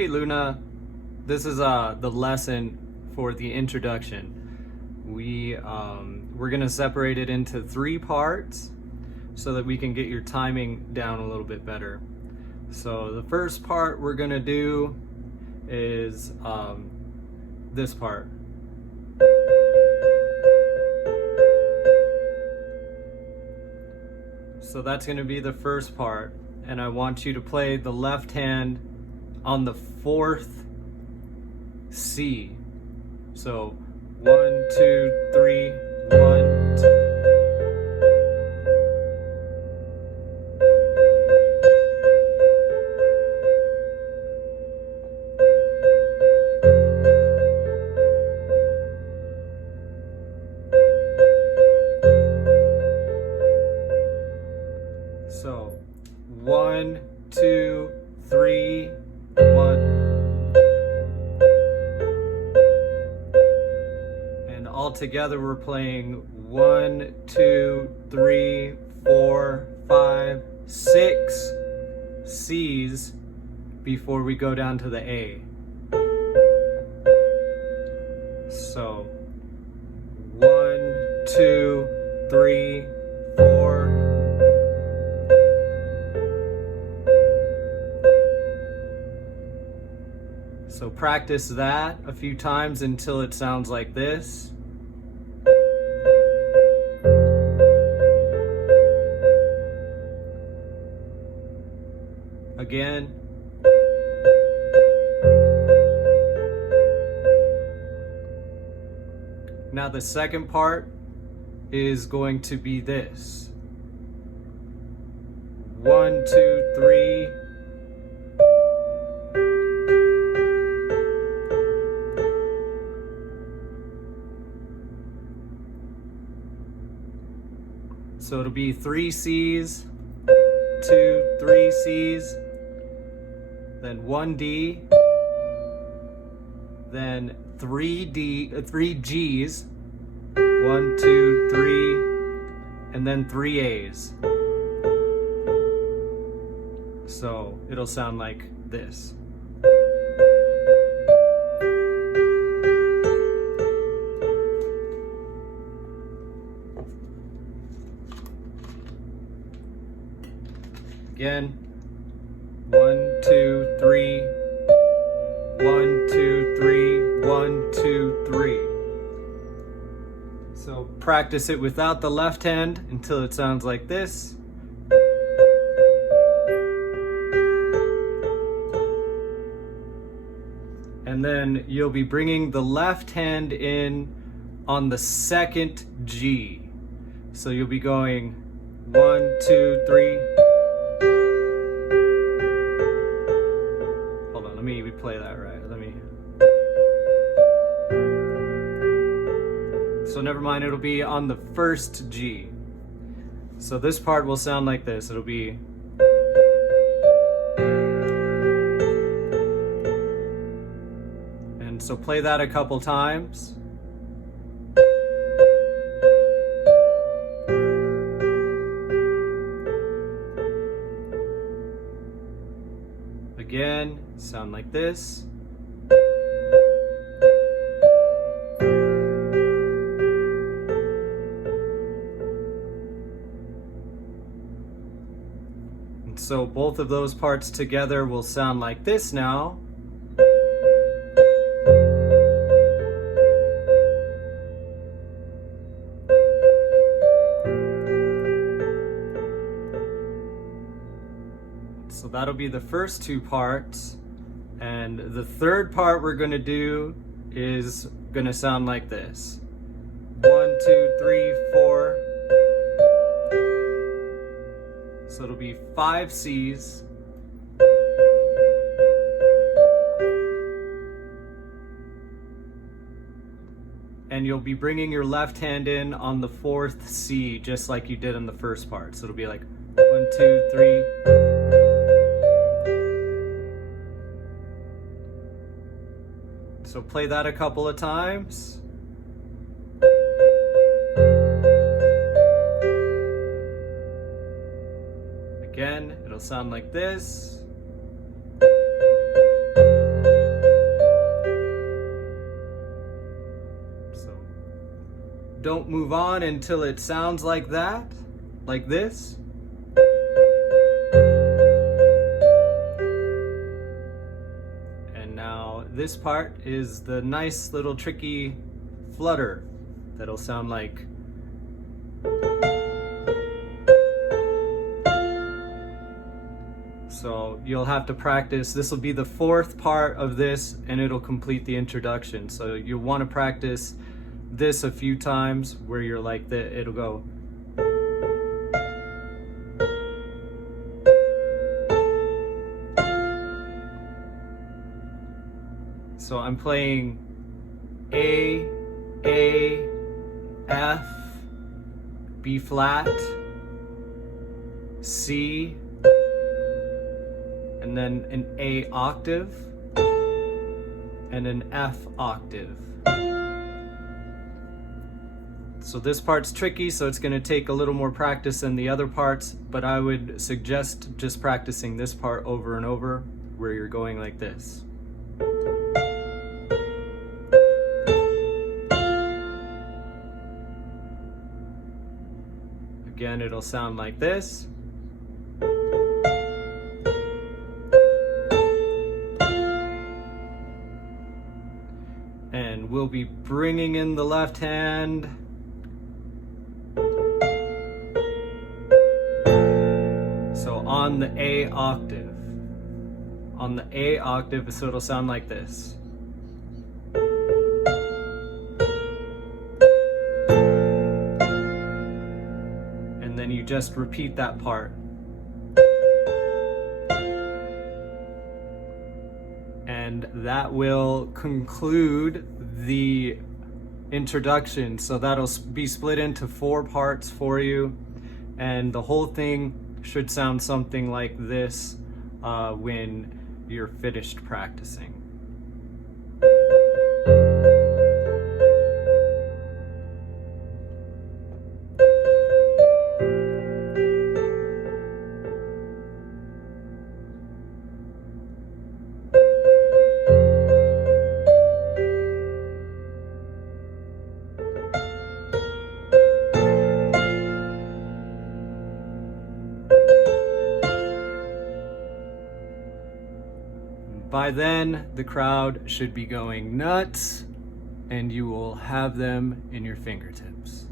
Hey Luna, this is the lesson for the introduction. We're gonna separate it into 3 parts so that we can get your timing down a little bit better. So the first part we're gonna do is this part. So that's gonna be the first part, and I want you to play the left hand on the 4th C. So 1, 2, 3, 1, 2. So 1, 2, 3, 1. And all together we're playing 1, 2, 3, 4, 5, 6 C's before we go down to the A. So 1, 2, 3, 4. So practice that a few times until it sounds like this. Again. Now the second part is going to be this. 1, 2, 3. So it'll be 3 C's, 2, 3 C's, then 1 D, then 3 G's, 1, 2, 3, and then 3 A's. So it'll sound like this. Again, 1, 2, 3, 1, 2, 3, 1, 2, 3. So practice it without the left hand until it sounds like this. And then you'll be bringing the left hand in on the 2nd G. So you'll be going 1, 2, 3. Let me replay that right. So never mind, it'll be on the 1st G. So this part will sound like this. It'll be and so play that a couple times. Again, sound like this. And so both of those parts together will sound like this now. So that'll be the first 2 parts. And the third part we're going to do is going to sound like this. 1, 2, 3, 4. So it'll be 5 C's. And you'll be bringing your left hand in on the 4th C, just like you did in the first part. So it'll be like 1, 2, 3. So play that a couple of times. Again, it'll sound like this. don't move on until it sounds like that, like this. And now this part is the nice little tricky flutter that'll sound like. So you'll have to practice. This will be the fourth part of this, and it'll complete the introduction. So you'll want to practice this a few times where you're like that. It'll go. So I'm playing A, F, B flat, C, and then an A octave, and an F octave. So this part's tricky, so it's going to take a little more practice than the other parts, but I would suggest just practicing this part over and over, where you're going like this. Again, it'll sound like this. And we'll be bringing in the left hand. So on the A octave. On the A octave, so it'll sound like this. And then you just repeat that part. And that will conclude the introduction. So that'll be split into 4 parts for you. And the whole thing should sound something like this when you're finished practicing. By then, the crowd should be going nuts, and you will have them in your fingertips.